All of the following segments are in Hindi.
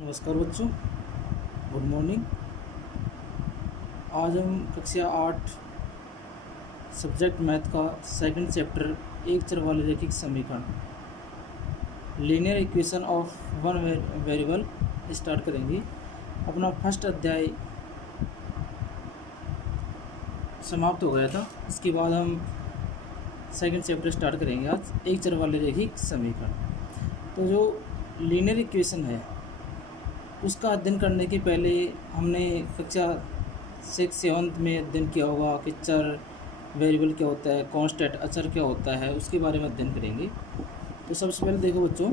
नमस्कार बच्चों, गुड मॉर्निंग। आज हम कक्षा 8 सब्जेक्ट मैथ का सेकंड चैप्टर एक चर वाले रैखिक समीकरण linear equation of one variable start करेंगे। अपना फर्स्ट अध्याय समाप्त हो गया था, इसके बाद हम सेकंड चैप्टर स्टार्ट करेंगे आज एक चर वाले रैखिक समीकरण। तो जो लीनियर इक्वेशन है उसका अध्ययन करने के पहले हमने कक्षा 6-7 में अध्ययन किया होगा कि चर वेरिएबल क्या होता है, कांस्टेंट अचर क्या होता है, उसके बारे में अध्ययन करेंगे। तो सबसे पहले देखो बच्चों,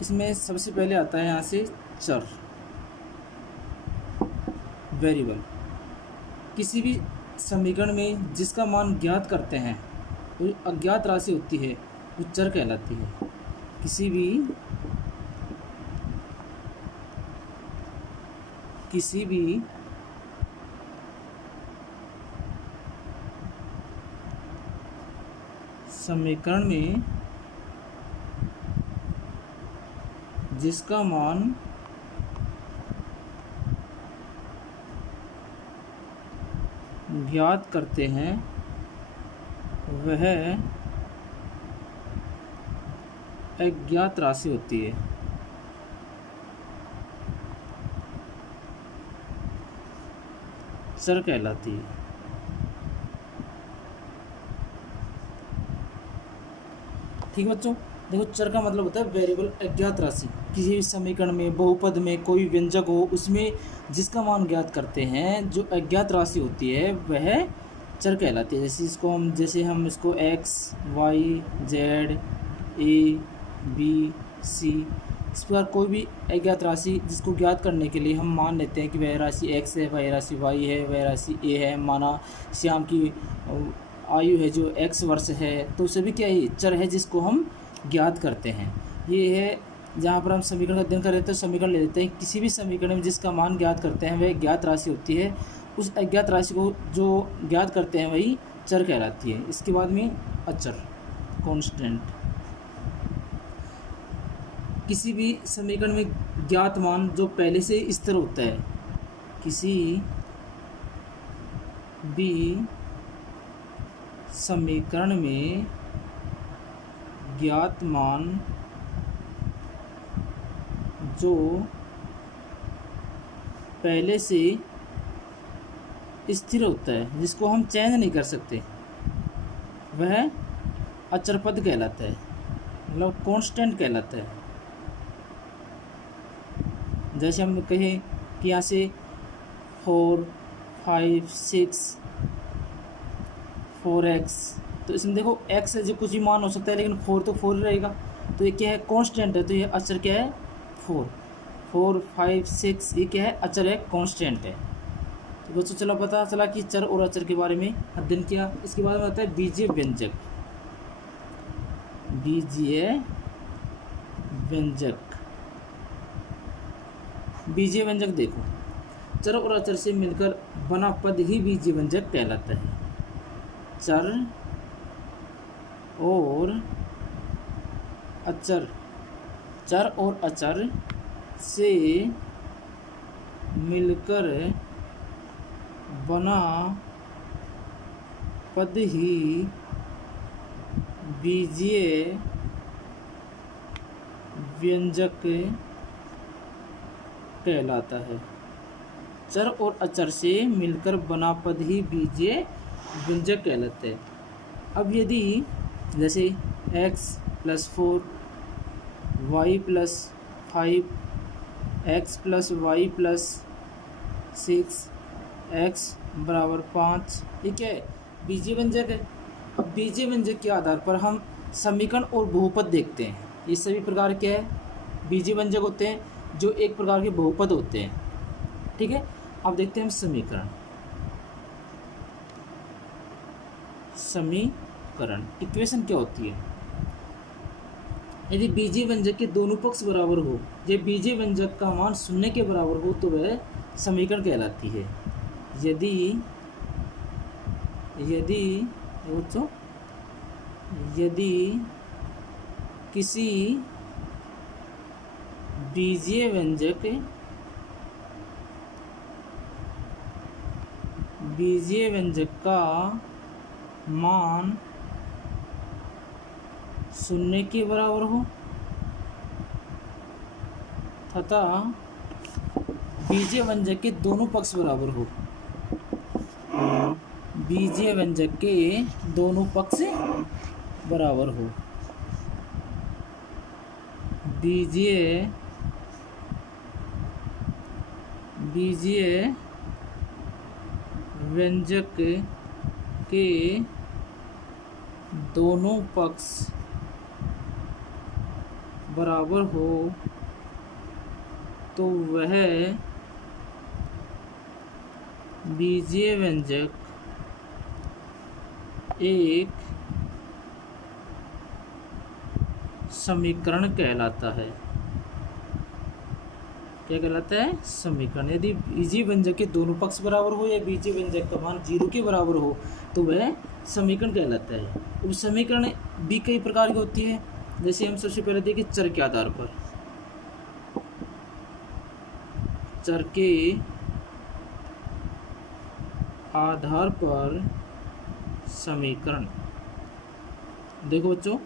इसमें सबसे पहले आता है यहाँ से चर वेरिएबल। किसी भी समीकरण में जिसका मान ज्ञात करते हैं वो अज्ञात राशि होती है वो चर कहलाती है। किसी भी समीकरण में जिसका मान ज्ञात करते हैं वह अज्ञात राशि होती है। चर कहलाती है। ठीक बच्चों, देखो चर का मतलब होता है वेरिएबल, अज्ञात राशि। किसी भी समीकरण में, बहुपद में कोई व्यंजक हो, उसमें जिसका मान ज्ञात करते हैं, जो अज्ञात राशि होती है वह चर कहलाती है। जैसे हम इसको x, y, z, a, b, c, इस प्रकार कोई भी अज्ञात राशि जिसको ज्ञात करने के लिए हम मान लेते हैं कि वह राशि x है, वह राशि y है, वह राशि a है। माना श्याम की आयु है जो x वर्ष है, तो सभी क्या है, चर है जिसको हम ज्ञात करते हैं। ये है जहाँ पर हम समीकरण का अध्ययन कर रहे थे, समीकरण ले लेते हैं। किसी भी समीकरण में जिसका मान ज्ञात करते हैं वह ज्ञात राशि होती है। उस अज्ञात राशि को जो ज्ञात करते हैं वही चर कहलाती है। इसके बाद में अचर, कांस्टेंट। किसी भी समीकरण में ज्ञात मान जो पहले से स्थिर होता है, किसी भी समीकरण में ज्ञात मान जो पहले से स्थिर होता है, जिसको हम चेंज नहीं कर सकते, वह अचर पद कहलाता है, मतलब कांस्टेंट कहलाता है। जैसे हम कहें कि यहाँ से 4, 5, 6, 4x, तो इसमें देखो x है जो कुछ भी मान हो सकता है, लेकिन 4 तो 4 रहेगा, तो ये क्या है, कांस्टेंट है। तो ये अचर क्या है, 4, 5, 6, ये क्या है, अचर है, कांस्टेंट है। तो बच्चों चलो पता चला कि चर और अचर के बारे में अध्ययन किया। इसके बाद में आता है बीजीय व्यंजक। बीजीय व्यंजक, बीजीय व्यंजक देखो, चर और अचर से मिलकर बना पद ही बीजीय व्यंजक कहलाता है। चर और अचर, चर और अचर से मिलकर बना पद ही बीजीय व्यंजक कहलाता है। चर और अचर से मिलकर बना पद ही बीजीय व्यंजक कहलाते हैं। अब यदि जैसे x + 4, y + 5, x + y + 6, x = 5, ये क्या है, बीजीय व्यंजक है। अब बीजीय व्यंजक के आधार पर हम समीकरण और बहुपद देखते हैं। ये सभी प्रकार क्या है, बीजीय व्यंजक होते हैं जो एक प्रकार के बहुपद होते हैं। ठीक है, अब देखते हैं हम समीकरण। इक्वेशन क्या होती है। यदि बीजीय व्यंजक के दोनों पक्ष बराबर हो, जब बीजीय व्यंजक का मान 0 के बराबर हो, तो वह समीकरण कहलाती है। यदि किसी बीजीय व्यंजक का मान शून्य के बराबर हो तथा बीजीय व्यंजक के दोनों पक्ष बराबर हो। बीजीय व्यंजक के दोनों पक्ष बराबर हो। बीजीय व्यंजक के दोनों पक्ष बराबर हो तो वह बीजीय व्यंजक एक समीकरण कहलाता है। क्या कहलाता है? समीकरण। यदि बीजीय व्यंजक के दोनों पक्ष बराबर हो या बीजीय व्यंजक का मान 0 के बराबर हो तो वह समीकरण कहलाता है। अब समीकरण भी कई प्रकार की होती है, जैसे हम सबसे पहले देखें चर के आधार पर। चर के आधार पर समीकरण। देखो बच्चों,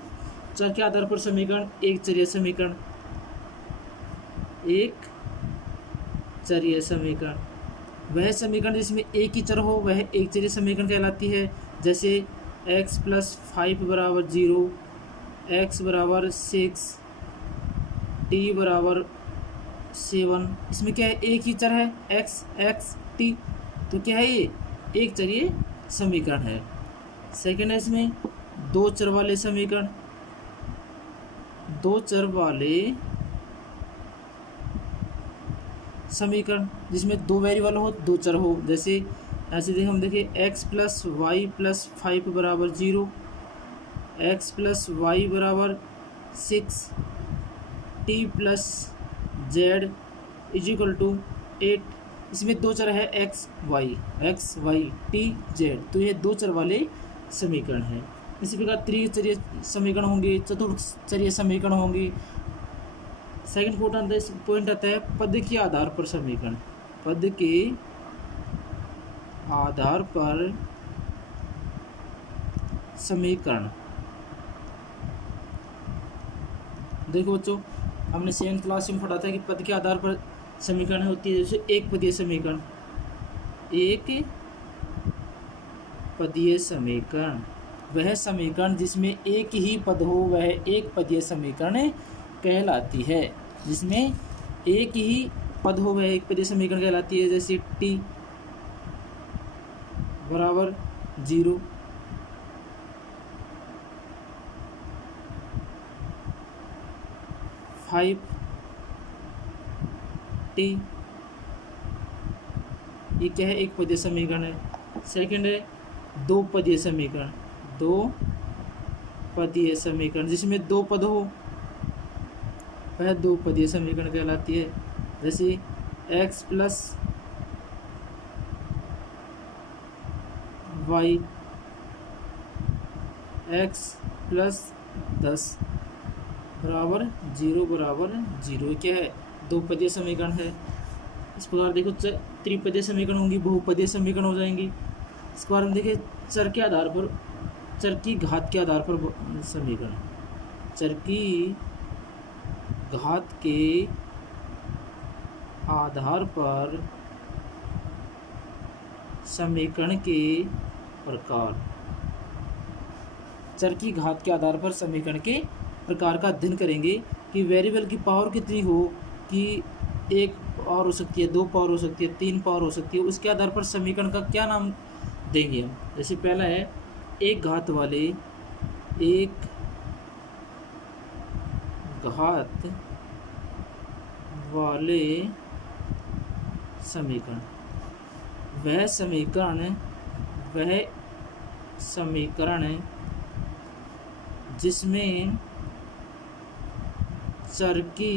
चर के आधार पर समीकरण एक चरीय समीकरण, एक चरीय समीकरण। वह समीकरण जिसमें एक ही चर हो वह एक चरीय समीकरण कहलाती है। जैसे x + 5 = 0, x = 6, t = 7। इसमें क्या है? एक ही चर है x t, तो क्या है? ये एक चरीय समीकरण है। सेकेंड है इसमें दो चर वाले समीकरण। दो चर वाले समीकरण जिसमें दो वेरिएबल हो, दो चर हो। जैसे ऐसे हम देखें x + y + 5 = 0, x + y = 6, t + z = 8। इसमें दो चर है x y t z, तो ये दो चर वाले समीकरण है। इसी प्रकार त्रिचरीय समीकरण होंगे, चतुर्चरीय समीकरण होंगे। सेकंड पॉइंट आता है पद के आधार पर समीकरण। पद के आधार पर समीकरण। देखो बच्चों, हमने 7th क्लास में पढ़ा था कि पद के आधार पर समीकरण होती है। जैसे एक पदीय समीकरण। एक पदीय समीकरण वह समीकरण जिसमें एक ही पद हो वह एक पदीय समीकरण कहलाती है। जिसमें एक ही पद हो वह एक पदीय समीकरण कहलाती है। जैसे t = 0, t, ये क्या है? एक पदीय समीकरण है। सेकंड है दो पदीय समीकरण। दो पदीय समीकरण जिसमें दो पद हो वह दो पदीय समीकरण कहलाती है। जैसे x + y, x + 10 = 0 क्या है? दो पदीय समीकरण है। इस प्रकार देखो त्रिपदीय समीकरण होंगी, बहुपदीय समीकरण हो जाएंगी। इस बार हम देखें चर के आधार पर, चर की घात के आधार पर समीकरण। चर की घात के आधार पर समीकरण के प्रकार। चर की घात के आधार पर समीकरण के प्रकार का अध्ययन करेंगे कि वेरिएबल की पावर कितनी हो, कि 1 पावर हो सकती है, 2 पावर हो सकती है, 3 पावर हो सकती है। उसके आधार पर समीकरण का क्या नाम देंगे हम। जैसे पहला है एक घात वाले समीकरण। वह समीकरण जिसमें चर की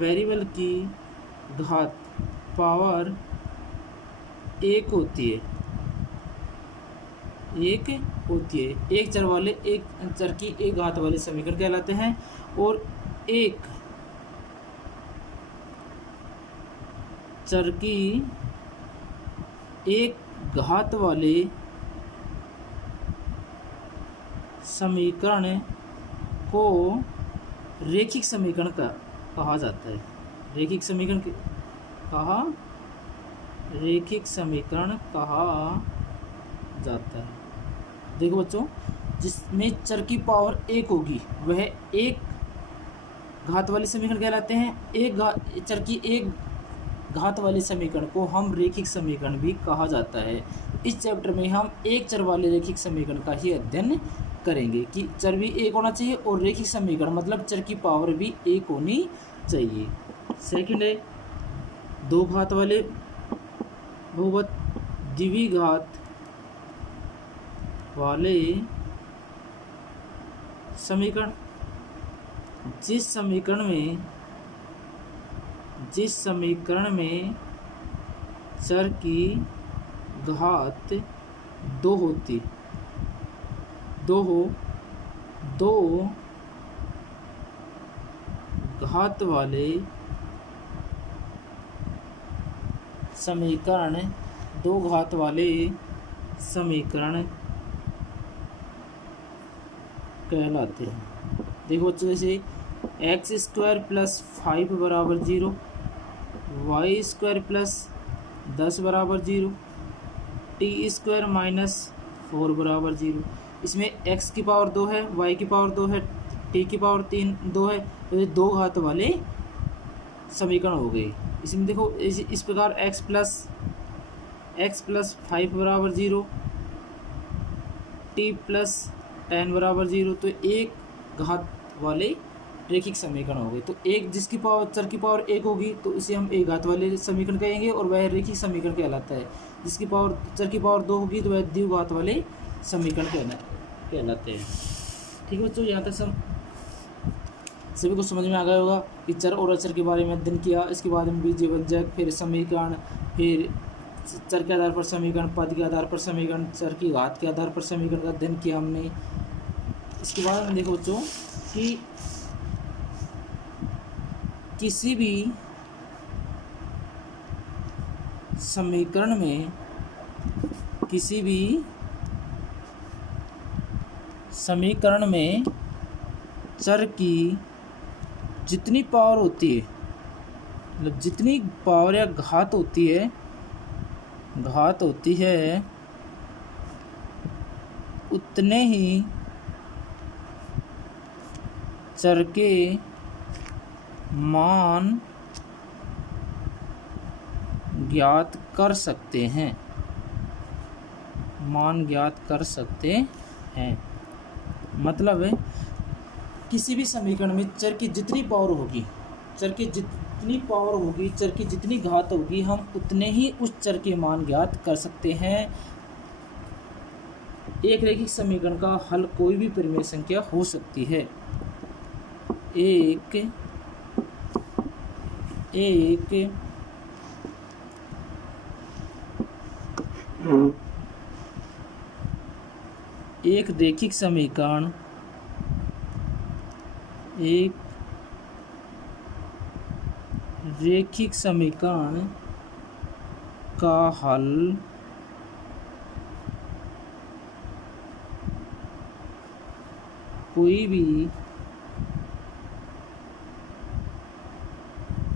वेरिएबल की घात पावर 1 होती है। एक चर की एक घात वाले समीकरण कहलाते हैं। और एक चर की एक घात वाले समीकरण को रैखिक समीकरण कहा जाता है। रैखिक समीकरण कहा जाता है। देखो बच्चों, जिसमें चर की पावर एक होगी वह एक घात वाले समीकरण कहलाते हैं। चर की एक घात वाले समीकरण को हम रैखिक समीकरण भी कहा जाता है। इस चैप्टर में हम एक चर वाले रैखिक समीकरण का ही अध्ययन करेंगे कि चर भी एक होना चाहिए और रैखिक समीकरण मतलब चर की पावर भी एक होनी चाहिए। सेकंड है दो घात वाले बहुपद द्विघात वाले समीकरण। जिस समीकरण में चर की घात दो होती, दो घात वाले समीकरण कहलाते हैं। देखो बच्चों, जैसे एक्स स्क्वायर प्लस 5 बराबर 0, वाई स्क्वायर प्लस 10 बराबर 0, टी स्क्वायर माइनस 4 बराबर 0। इसमें x की पावर 2 है, y की पावर 2 है, t की पावर 2 है, तो ये दो घात वाले समीकरण हो गए। इसमें देखो इस प्रकार x प्लस 5 बराबर 0, t प्लस 10 बराबर 0, तो एक घात वाले रैखिक समीकरण हो गए। तो एक जिसकी पावर चर की पावर एक होगी तो इसे हम एक घात वाले समीकरण कहेंगे और वह रैखिक समीकरण कहलाता है। जिसकी पावर चर की पावर 2 होगी तो वह द्विघात वाले समीकरण कहलाते हैं। ठीक है बच्चों, यहाँ तक सभी को समझ में आ गया होगा कि चर और अचर के बारे में अध्ययन किया। इसके बाद में बीजभंजक, फिर समीकरण, फिर चर के आधार पर समीकरण, पद के आधार पर समीकरण, चर की घात के आधार पर समीकरण का अध्ययन किया हमने। इसके बाद हम देखो बच्चों कि किसी भी समीकरण में चर की जितनी पावर होती है, मतलब जितनी पावर या घात होती है उतने ही चर के मान ज्ञात कर सकते हैं। मतलब है किसी भी समीकरण में चर की जितनी पावर होगी, चर की जितनी घात होगी, हम उतने ही उस चर के मान ज्ञात कर सकते हैं। एक रैखिक समीकरण का हल कोई भी परिमेय संख्या हो सकती है। एक रैखिक समीकरण का हल कोई भी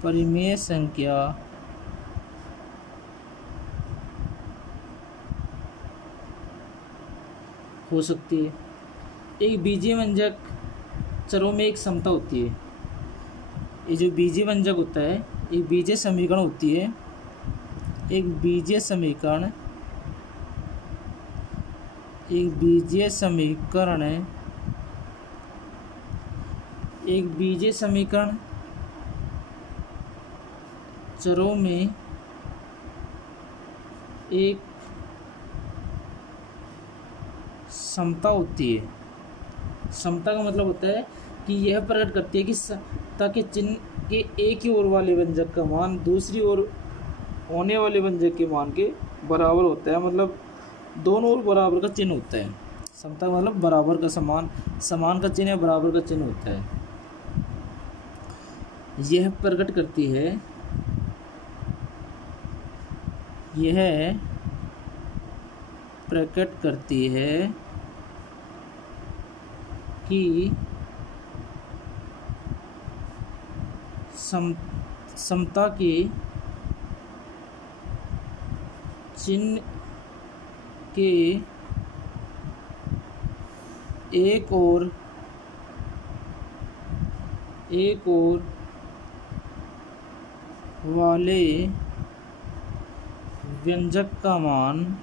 परिमेय संख्या हो सकती है। एक बीजीय व्यंजक चरों में एक समता होती है। ये जो बीजीय व्यंजक होता है, एक बीजीय समीकरण होती है। एक बीजीय समीकरण चरों में एक समता होती है। समता का मतलब होता है कि यह प्रकट करती है कि ताकि चिन्ह के एक ही ओर वाले व्यंजक का मान दूसरी ओर होने वाले व्यंजक के मान के बराबर होता है। मतलब दोनों ओर बराबर का चिन्ह होता है। समता का मतलब बराबर का समान का चिन्ह या बराबर का चिन्ह होता है। यह प्रकट करती है यह प्रकट करती है कि समता के चिन्ह के एक और वाले व्यंजक का मान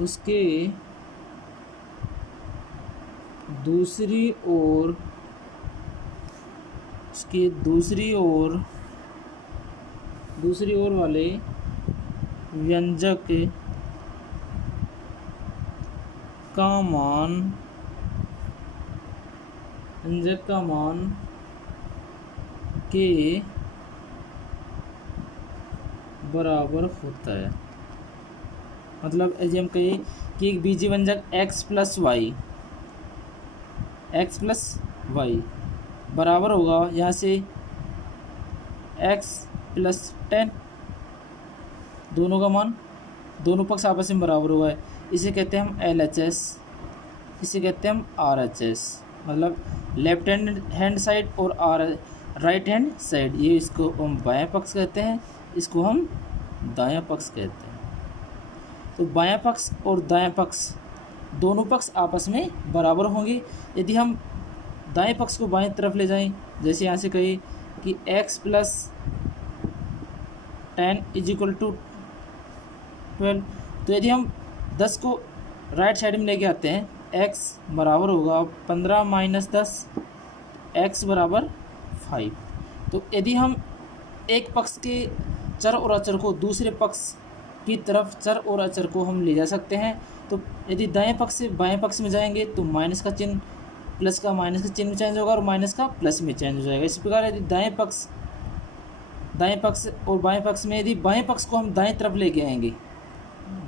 उसके दूसरी ओर वाले व्यंजक का मान के बराबर होता है। मतलब यदि हम कहें कि एक बीजीय व्यंजक x प्लस वाई बराबर होगा यहाँ से x प्लस 10, दोनों का मान, दोनों पक्ष आपस में बराबर हुआ है, इसे कहते हैं हम LHS, इसे कहते हैं हम RHS। मतलब लेफ्ट हैंड साइड और राइट हैंड साइड, ये इसको हम बायां पक्ष कहते हैं, इसको हम दायां पक्ष कहते हैं। तो बायां पक्ष और दायां पक्ष दोनों पक्ष आपस में बराबर होंगे। यदि हम दाएं पक्ष को बाएं तरफ ले जाएं, जैसे यहाँ से कहें कि x plus 10 is equal to 12, तो यदि हम 10 को राइट साइड में लेके आते हैं, x बराबर होगा 15 माइनस 10, x बराबर 5। तो यदि हम एक पक्ष के चर और अचर को दूसरे पक्ष की तरफ चर और अचर को हम ले जा सकते हैं, तो यदि दाएं पक्ष से बाएं पक्ष में जाएंगे तो माइनस का चिन्ह प्लस का माइनस का चिन्ह में चेंज होगा और माइनस का प्लस में चेंज हो जाएगा। इस प्रकार यदि दाएं पक्ष और बाएं पक्ष में यदि बाएं पक्ष को हम दाएं तरफ लेके आएंगे,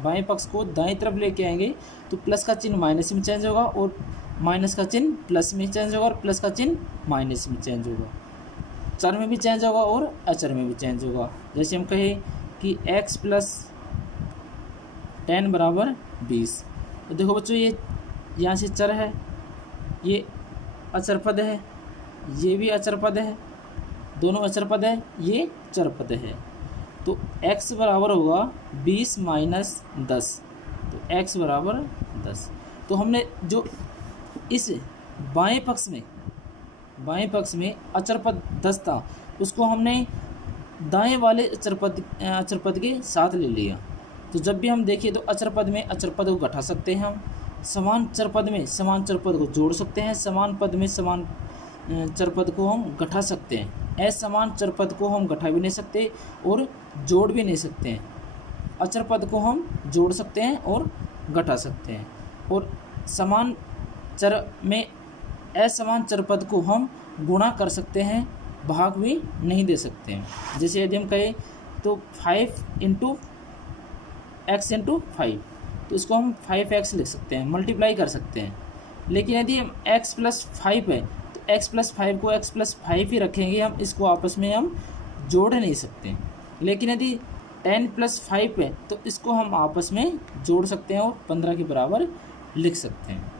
बाएं पक्ष को दाएं तरफ लेके आएंगे तो प्लस का चिन्ह माइनस में चेंज होगा और माइनस का चिन्ह प्लस में चेंज होगा और प्लस का चिन्ह माइनस में चेंज होगा। चर में भी चेंज होगा और अचर में भी चेंज होगा। जैसे हम कहें कि x प्लस 10 बराबर 20, तो देखो बच्चों ये यहाँ से चर है, ये अचर पद है, ये भी अचर पद है, दोनों अचर पद है, ये चर पद है। तो x बराबर होगा 20 माइनस 10, तो x बराबर 10। तो हमने जो इस बाएं पक्ष में अचर पद 10 था, उसको हमने दाएं वाले अचर पद के साथ ले लिया। तो जब भी हम देखें तो अचर पद में अचर पद को घटा सकते हैं, हम समान चर पद में समान चर पद को जोड़ सकते हैं, समान पद में समान चर पद को हम घटा सकते हैं। असमान चर पद को हम घटा भी नहीं सकते और जोड़ भी नहीं सकते हैं। अचर पद को हम जोड़ सकते हैं और घटा सकते हैं, और समान चर में असमान चर पद को हम गुणा कर सकते हैं, भाग भी नहीं दे सकते हैं। जैसे यदि हम कहें तो 5 इंटू x इंटू 5, तो इसको हम 5x लिख सकते हैं, मल्टीप्लाई कर सकते हैं। लेकिन यदि हम x प्लस 5 है तो x प्लस 5 को x प्लस 5 ही रखेंगे, हम इसको आपस में हम जोड़ नहीं सकते। लेकिन यदि 10 प्लस 5 है तो इसको हम आपस में जोड़ सकते हैं और 15 के बराबर लिख सकते हैं।